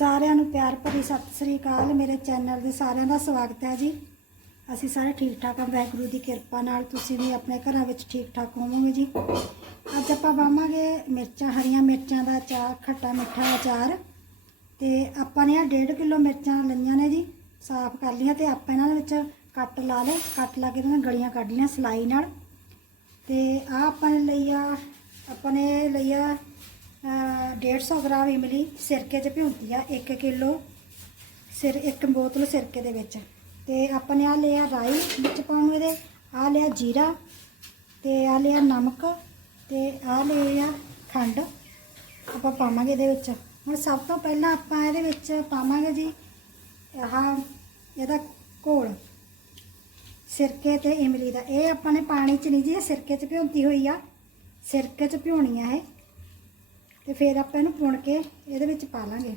ਸਾਰਿਆਂ ਨੂੰ ਪਿਆਰ ਭਰੀ ਸਤਿ ਸ੍ਰੀ ਅਕਾਲ। ਮੇਰੇ ਚੈਨਲ ਦੇ ਸਾਰਿਆਂ ਦਾ ਸਵਾਗਤ ਹੈ ਜੀ। ਅਸੀਂ ਸਾਰੇ ਠੀਕ ਠਾਕ ਹਾਂ। ਵਾਹਿਗੁਰੂ ਦੀ ਕਿਰਪਾ ਨਾਲ ਤੁਸੀਂ ਵੀ ਆਪਣੇ ਘਰਾਂ ਵਿੱਚ ਠੀਕ ਠਾਕ ਹੋਵੋਗੇ ਜੀ। ਅੱਜ ਆਪਾਂ ਪਾਵਾਂਗੇ ਮਿਰਚਾਂ, ਹਰੀਆਂ ਮਿਰਚਾਂ ਦਾ ਅਚਾਰ, ਖੱਟਾ ਮਿੱਠਾ ਅਚਾਰ। ਤੇ ਆਪਾਂ ਨੇ ਆ 1.5 ਕਿਲੋ ਮਿਰਚਾਂ ਲਈਆਂ ਨੇ ਜੀ। ਸਾਫ਼ ਕਰ ਲਈਆਂ ਤੇ ਆਪਾਂ ਇਹਨਾਂ ਦੇ ਵਿੱਚ ਕੱਟ ਲਾ ਲਏ। ਕੱਟ ਲਾ ਕੇ ਇਹਨਾਂ ਦੀਆਂ ਗਲੀਆਂ ਕੱਢ ਲਈਆਂ ਸਲਾਈ ਨਾਲ। ਤੇ ਆ ਆਪਾਂ ਨੇ ਲਈ ਆ, ਆਪਾਂ ਨੇ ਲਈ ਆ 150 ਗ੍ਰਾਮ ਇਮਲੀ ਸਿਰਕੇ 'ਚ ਭਿਉਂਤੀ ਆ 1 ਕਿਲੋ ਸਿਰ, ਇੱਕ ਬੋਤਲ ਸਿਰਕੇ ਦੇ ਵਿੱਚ। ਤੇ ਆਪਾਂ ਨੇ ਆ ਲਿਆ ਰਾਈ ਵਿੱਚ ਪਾਉਣ ਨੂੰ ਇਹਦੇ ਆ ਲਿਆ ਜੀਰਾ ਤੇ ਆ ਲਿਆ ਨਮਕ ਤੇ ਆ ਲਿਆ ਖੰਡ। ਆਪਾਂ ਪਾਵਾਂਗੇ ਇਹਦੇ ਵਿੱਚ। ਹੁਣ ਸਭ ਤੋਂ ਪਹਿਲਾਂ ਆਪਾਂ ਇਹਦੇ ਵਿੱਚ ਪਾਵਾਂਗੇ ਜੀ, ਆਹ ਇਹਦਾ ਘੋਲ, ਸਿਰਕੇ ਤੇ ਇਮਲੀ ਦਾ। ਇਹ ਆਪਾਂ ਨੇ ਪਾਣੀ 'ਚ ਨਹੀਂ ਜੀ, ਇਹ ਸਿਰਕੇ 'ਚ ਭਿਉਂਤੀ ਹੋਈ ਆ। ਸਿਰਕੇ 'ਚ ਭਿਉਣੀ ਆ ਇਹ। ਤੇ ਫਿਰ ਆਪਾਂ ਇਹਨੂੰ ਪੁਣ ਕੇ ਇਹਦੇ ਵਿੱਚ ਪਾ ਲਾਂਗੇ।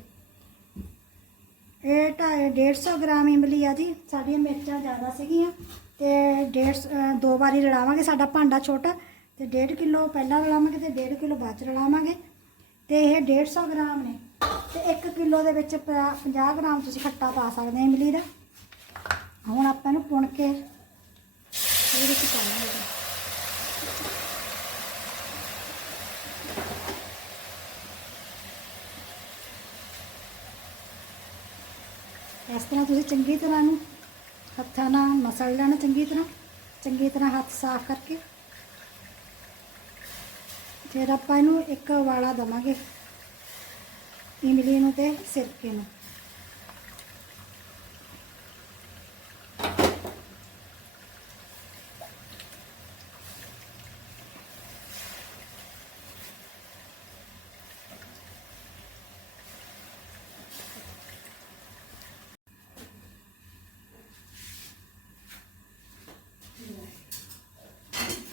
ਇਹ ਢਾਈ 150 ਗ੍ਰਾਮ ਇਮਲੀ ਆ ਜੀ, ਸਾਡੀਆਂ ਮਿਰਚਾਂ ਜ਼ਿਆਦਾ ਸੀਗੀਆਂ ਤੇ 150 ਦੋ ਵਾਰੀ ਰਲਾਵਾਂਗੇ ਸਾਡਾ ਭਾਂਡਾ ਛੋਟਾ ਤੇ 1.5 ਕਿਲੋ ਪਹਿਲਾਂ ਰਲਾਵਾਂਗੇ ਤੇ 1.5 ਕਿਲੋ ਬਾਅਦ ਚ ਰਲਾਵਾਂਗੇ ਤੇ ਇਹ 150 ਗ੍ਰਾਮ ਨੇ ਤੇ 1 ਕਿਲੋ ਦੇ ਵਿੱਚ ਪ- 50 ਗ੍ਰਾਮ ਤੁਸੀਂ ਖੱਟਾ ਪਾ ਸਕਦੇ ਹੋ ਇਮਲੀ ਦਾ। ਹੁਣ ਆਪਾਂ ਇਹਨੂੰ ਪੁਣ ਕੇ ਇਹਦੇ ਵਿੱਚ ਪਾ ਲਾਂਗੇ ਜੀ। ਇਸ ਤਰ੍ਹਾਂ ਤੁਸੀਂ ਚੰਗੀ ਤਰ੍ਹਾਂ ਨੂੰ ਹੱਥਾਂ ਨਾਲ ਮਸਲ ਲੈਣਾ ਚੰਗੀ ਤਰ੍ਹਾਂ ਚੰਗੀ ਤਰ੍ਹਾਂ ਹੱਥ ਸਾਫ਼ ਕਰਕੇ। ਫਿਰ ਆਪਾਂ ਇਹਨੂੰ ਇੱਕ ਵਾਲਾ ਦਵਾਂਗੇ, ਇਮਲੀ ਨੂੰ ਤੇ ਸਿਰਕੇ ਨੂੰ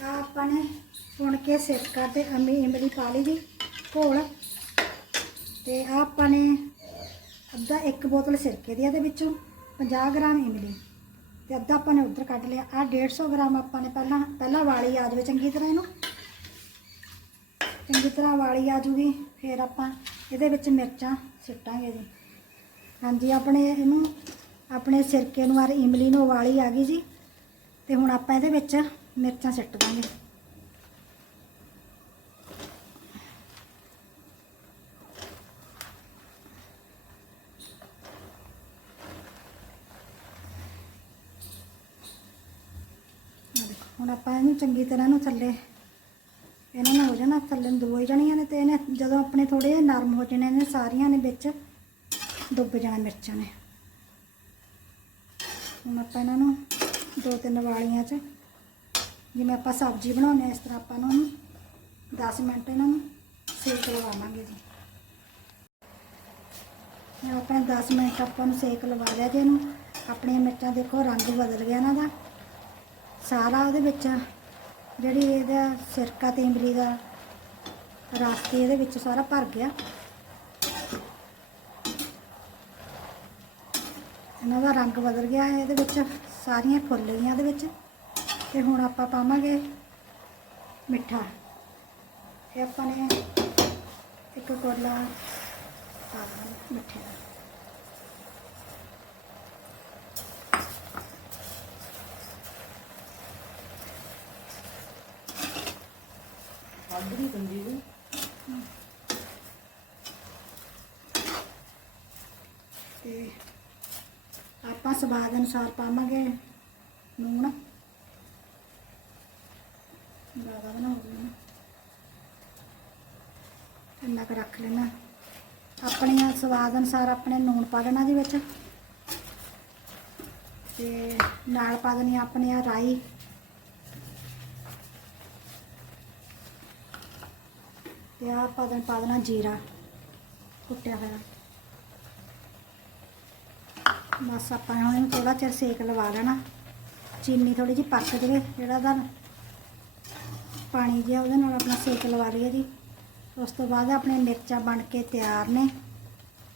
ਆ ਆਪਾਂ ਨੇ। ਪੁਣ ਕੇ ਸਿਰਕਾ ਤੇ ਅਮੀ ਇਮਲੀ ਪਾ ਲਈ ਜੀ, ਘੋਲ। ਤੇ ਆਹ ਆਪਾਂ ਨੇ ਅੱਧਾ ਇੱਕ ਬੋਤਲ ਸਿਰਕੇ ਦੀ ਇਹਦੇ ਵਿੱਚੋਂ 50 ਗ੍ਰਾਮ ਇਮਲੀ। ਤੇ ਅੱਧਾ ਆਪਾਂ ਨੇ ਉੱਧਰ ਕੱਢ ਲਿਆ। ਆ 150 ਗ੍ਰਾਮ ਆਪਾਂ ਨੇ ਪਹਿਲਾਂ ਪਹਿਲਾਂ ਵਾਲੀ ਆ ਜਾਵੇ ਚੰਗੀ ਤਰ੍ਹਾਂ ਇਹਨੂੰ। ਚੰਗੀ ਤਰ੍ਹਾਂ ਵਾਲੀ ਆ ਜੂਗੀ, ਫਿਰ ਆਪਾਂ ਇਹਦੇ ਵਿੱਚ ਮਿਰਚਾਂ ਸਿੱਟਾਂਗੇ ਜੀ। ਹਾਂਜੀ, ਆਪਣੇ ਇਹਨੂੰ, ਆਪਣੇ ਸਿਰਕੇ ਨੂੰ ਔਰ ਇਮਲੀ ਨੂੰ ਵਾਲੀ ਆ ਗਈ ਜੀ। ਤੇ ਹੁਣ ਆਪਾਂ ਇਹਦੇ ਵਿੱਚ ਮਿਰਚਾਂ ਸਿੱਟ ਦਾਂਗੇ ਆਹ ਦੇਖੋ, ਹੁਣ ਆਪਾਂ ਇਹਨੂੰ ਚੰਗੀ ਤਰ੍ਹਾਂ ਨੂੰ ਥੱਲੇ, ਇਹਨਾਂ ਨੇ ਹੋ ਜਾਣਾ ਥੱਲੇ ਨੂੰ ਦੋ ਹੀ ਜਾਣੀਆਂ ਨੇ ਤੇ ਇਹਨੇ ਜਦੋਂ ਆਪਣੇ ਥੋੜੇ ਨਰਮ ਹੋ ਜਾਣੇ ਨੇ ਸਾਰੀਆਂ ਨੇ ਵਿੱਚ ਦੁੱਬ ਜਾਣਾ ਮਿਰਚਾਂ ਨੇ। ਹੁਣ ਆਪਾਂ ਇਹਨਾਂ ਨੂੰ ਦੋ ਤਿੰਨ ਵਾਲੀਆਂ 'ਚ, ਜਿਵੇਂ ਆਪਾਂ ਸਬਜ਼ੀ ਬਣਾਉਂਦੇ ਹਾਂ, ਇਸ ਤਰ੍ਹਾਂ ਆਪਾਂ ਨੂੰ 10 ਮਿੰਟ ਇਹਨਾਂ ਨੂੰ ਸੇਕ ਲਵਾਵਾਂਗੇ ਜੀ। ਇਹ ਆਪਾਂ 10 ਮਿੰਟ ਆਪਾਂ ਨੂੰ ਸੇਕ ਲਵਾ ਲਿਆ ਜੀ ਇਹਨੂੰ। ਆਪਣੀਆਂ ਮਿਰਚਾਂ ਦੇਖੋ ਰੰਗ ਬਦਲ ਗਿਆ ਇਹਨਾਂ ਦਾ। ਸਾਰਾ ਉਹਦੇ ਵਿੱਚ ਜਿਹੜੀ ਇਹਦਾ ਸਿਰਕਾ ਤੇ ਇਮਲੀ ਦਾ ਰਸ ਇਹਦੇ ਵਿੱਚ ਸਾਰਾ ਭਰ ਗਿਆ। ਇਹਨਾਂ ਦਾ ਰੰਗ ਬਦਲ ਗਿਆ ਹੈ, ਇਹਦੇ ਵਿੱਚ ਸਾਰੀਆਂ ਫੁੱਲ ਗਈਆਂ ਇਹਦੇ ਵਿੱਚ ਤੇ ਹੁਣ ਆਪਾਂ ਪਾਵਾਂਗੇ ਮਿੱਠਾ। ਇਹ ਆਪਾਂ ਨੇ ਇੱਕ ਕੋਲਾ ਪਾ ਮਿੱਠੇ ਦਾ। ਆਦਰੀ ਪੰਜੀ ਨੂੰ। ਤੇ ਆਪਾਂ ਸਵਾਦ ਅਨੁਸਾਰ ਪਾਵਾਂਗੇ ਲੂਣ ਜ਼ਿਆਦਾ ਬਣਾਉਂਦੇ ਨਾ ਇੰਨਾ ਕੁ ਰੱਖ ਲੈਣਾ ਆਪਣੀਆਂ ਸਵਾਦ ਅਨੁਸਾਰ ਆਪਣੇ ਲੂਣ ਪਾ ਲੈਣਾ ਜੀ ਵਿੱਚ। ਤੇ ਨਾਲ ਪਾ ਦੇਣੀ ਆਪਣੀ ਆ ਰਾਈ। ਤੇ ਆ ਪਾ ਦੇਣਾ ਪਾ ਦੇਣਾ ਜੀਰਾ, ਕੁੱਟਿਆ ਹੋਇਆ। ਬਸ ਆਪਾਂ ਹੁਣ ਇਹਨੂੰ ਥੋੜਾ ਚਿਰ ਸੇਕ ਲਵਾ ਲੈਣਾ। ਚੀਨੀ ਥੋੜੀ ਜਿਹੀ ਪੱਕ ਜਾਵੇ, ਜਿਹੜਾ ਦਾ ਪਾਣੀ ਜਿਹਾ ਉਹਦੇ ਨਾਲ ਆਪਣਾ ਸੇਕ ਲਵਾ ਲਈਏ ਜੀ। ਉਸ ਤੋਂ ਬਾਅਦ ਆਪਣੇ ਮਿਰਚਾਂ ਬਣ ਕੇ ਤਿਆਰ ਨੇ।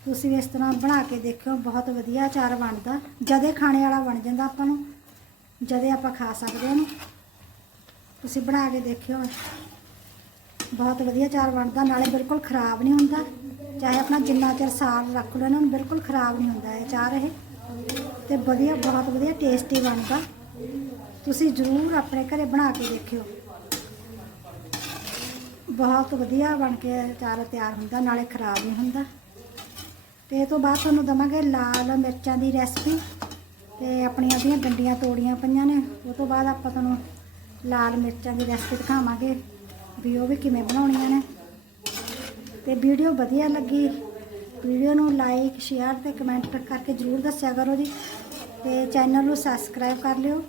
ਤੁਸੀਂ ਵੀ ਇਸ ਤਰ੍ਹਾਂ ਬਣਾ ਕੇ ਦੇਖਿਓ, ਬਹੁਤ ਵਧੀਆ ਅਚਾਰ ਬਣਦਾ। ਜਦੇ ਖਾਣੇ ਵਾਲਾ ਬਣ ਜਾਂਦਾ ਆਪਾਂ ਨੂੰ, ਜਦੇ ਆਪਾਂ ਖਾ ਸਕਦੇ ਹਾਂ ਤੁਸੀਂ ਬਣਾ ਕੇ ਦੇਖਿਓ। ਬਹੁਤ ਵਧੀਆ ਚਾਰ ਬਣਦਾ ਨਾਲੇ ਬਿਲਕੁਲ ਖਰਾਬ ਨਹੀਂ ਹੁੰਦਾ। ਚਾਹੇ ਆਪਣਾ ਜਿੰਨਾ ਚਿਰ ਸਾਲ ਰੱਖ ਲਓ ਇਹਨਾਂ ਨੂੰ, ਬਿਲਕੁਲ ਖਰਾਬ ਨਹੀਂ ਹੁੰਦਾ ਇਹ ਚਾਰ ਇਹ। ਤੇ ਵਧੀਆ, ਬਹੁਤ ਵਧੀਆ ਟੇਸਟੀ ਬਣਦਾ ਤੁਸੀਂ ਜ਼ਰੂਰ ਆਪਣੇ ਘਰੇ ਬਣਾ ਕੇ ਦੇਖਿਓ। ਬਹੁਤ ਵਧੀਆ ਬਣ ਕੇ ਚਾਰ ਤਿਆਰ ਹੁੰਦਾ, ਨਾਲੇ ਖਰਾਬ ਨਹੀਂ ਹੁੰਦਾ। ਤੇ ਇਹ ਤੋਂ ਬਾਅਦ ਤੁਹਾਨੂੰ ਦਵਾਂਗੇ ਲਾਲ ਮਿਰਚਾਂ ਦੀ ਰੈਸਪੀ ਤੇ ਆਪਣੀਆਂ ਦੀਆਂ ਡੰਡੀਆਂ ਤੋੜੀਆਂ ਪਈਆਂ ਨੇ। ਉਹ ਤੋਂ ਬਾਅਦ ਆਪਾਂ ਤੁਹਾਨੂੰ ਲਾਲ ਮਿਰਚਾਂ ਦੀ ਰੈਸਪੀ ਦਿਖਾਵਾਂਗੇ। ਵੀ ਉਹ ਵੀ ਕਿਵੇਂ ਬਣਾਉਣੀਆਂ ਨੇ। ਤੇ ਵੀਡੀਓ ਵਧੀਆ ਲੱਗੀ, ਵੀਡੀਓ ਨੂੰ ਲਾਈਕ ਸ਼ੇਅਰ ਤੇ ਕਮੈਂਟ ਕਰਕੇ ਜਰੂਰ ਦੱਸਿਆ ਕਰੋ ਜੀ। ਤੇ ਚੈਨਲ ਨੂੰ ਸਬਸਕ੍ਰਾਈਬ ਕਰ ਲਿਓ।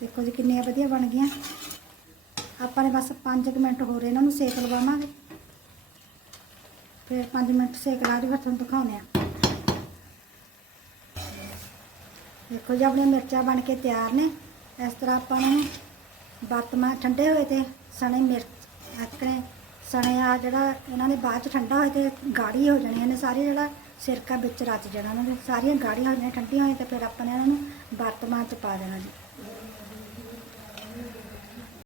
ਦੇਖੋ ਜੀ ਕਿੰਨੀਆਂ ਵਧੀਆ ਬਣ ਗਈਆਂ। ਆਪਾਂ ਨੇ ਬਸ 5 ਮਿੰਟ ਹੋਰ ਇਹਨਾਂ ਨੂੰ ਸੇਕ ਲਵਾਵਾਂਗੇ। ਫਿਰ 5 ਮਿੰਟ ਸੇਕ ਲਾ ਕੇ ਫਿਰ ਤੁਹਾਨੂੰ ਦਿਖਾਉਂਦੇ ਆ ਦੇਖੋ ਜੀ ਆਪਣੀਆਂ ਮਿਰਚਾਂ ਬਣ ਕੇ ਤਿਆਰ ਨੇ। ਇਸ ਤਰ੍ਹਾਂ ਆਪਾਂ ਨੂੰ ਬਾਤਮਾ ਠੰਡੇ ਹੋਏ ਤੇ ਸਣੇ ਮਿਰਚ ਆਕਣੇ ਸਣੇ ਆ ਜਿਹੜਾ ਇਹਨਾਂ ਨੇ ਬਾਅਦ ਚ ਠੰਡਾ ਹੋਏ ਤੇ ਗਾੜੀ ਹੋ ਜਾਣੀਆਂ ਨੇ, ਸਾਰੀ ਜਿਹੜਾ ਸਿਰਕਾ ਵਿੱਚ ਰਚ ਜਾਣਾ ਉਹਨਾਂ ਦੇ, ਸਾਰੀਆਂ ਗਾੜੀਆਂ ਹੋ ਜਾਣੀਆਂ, ਠੰਡੀਆਂ ਹੋਏ ਤੇ ਫਿਰ ਆਪਾਂ ਨੇ ਇਹਨਾਂ ਨੂੰ ਵਰਤਮਾਨ ਚ ਪਾ ਦੇਣਾ ਜੀ।